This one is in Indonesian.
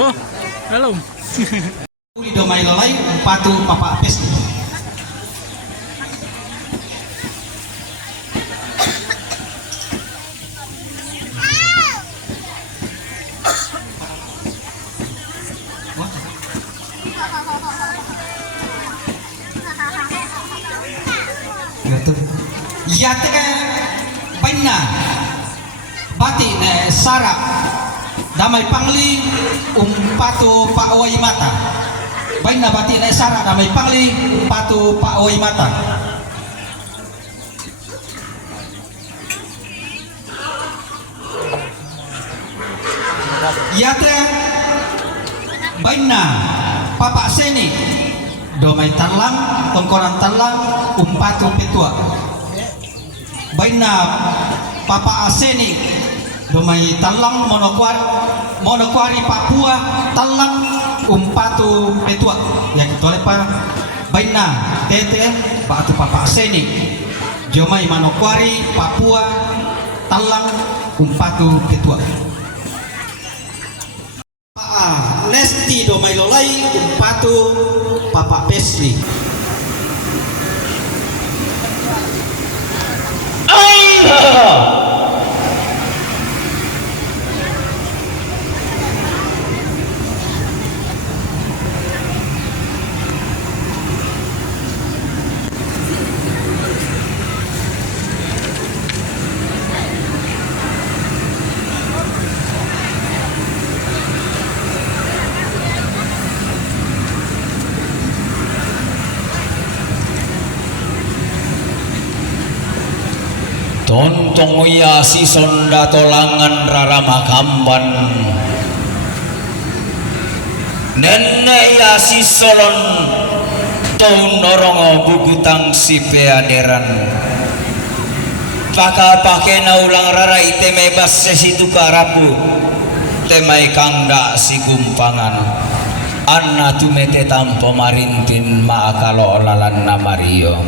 Oh, belum. Uli domai lolai patu papa pes. Ya teka banyak bati ne sarap damai pangli patu pak oi mata banyak bati ne sarap damai pangli patu pak oi mata ya teka banyak papa seni domai talang tongkoran talang patu petua baina papa aseni domai talang monokwari Papua talang patu petua ya kita lepa baina tete batu papa aseni jomai manokwari Papua talang patu petua nesti domai lolai patu papa pesli Tontong ya si sonda tolangan rara makamban nenek ya si solon tau norongo gugutang si peaderan pake na ulang rara ite mebas sesitu karapu temai kangda si gumpangan anna tumete tampo marintin maakalo olalan na Mario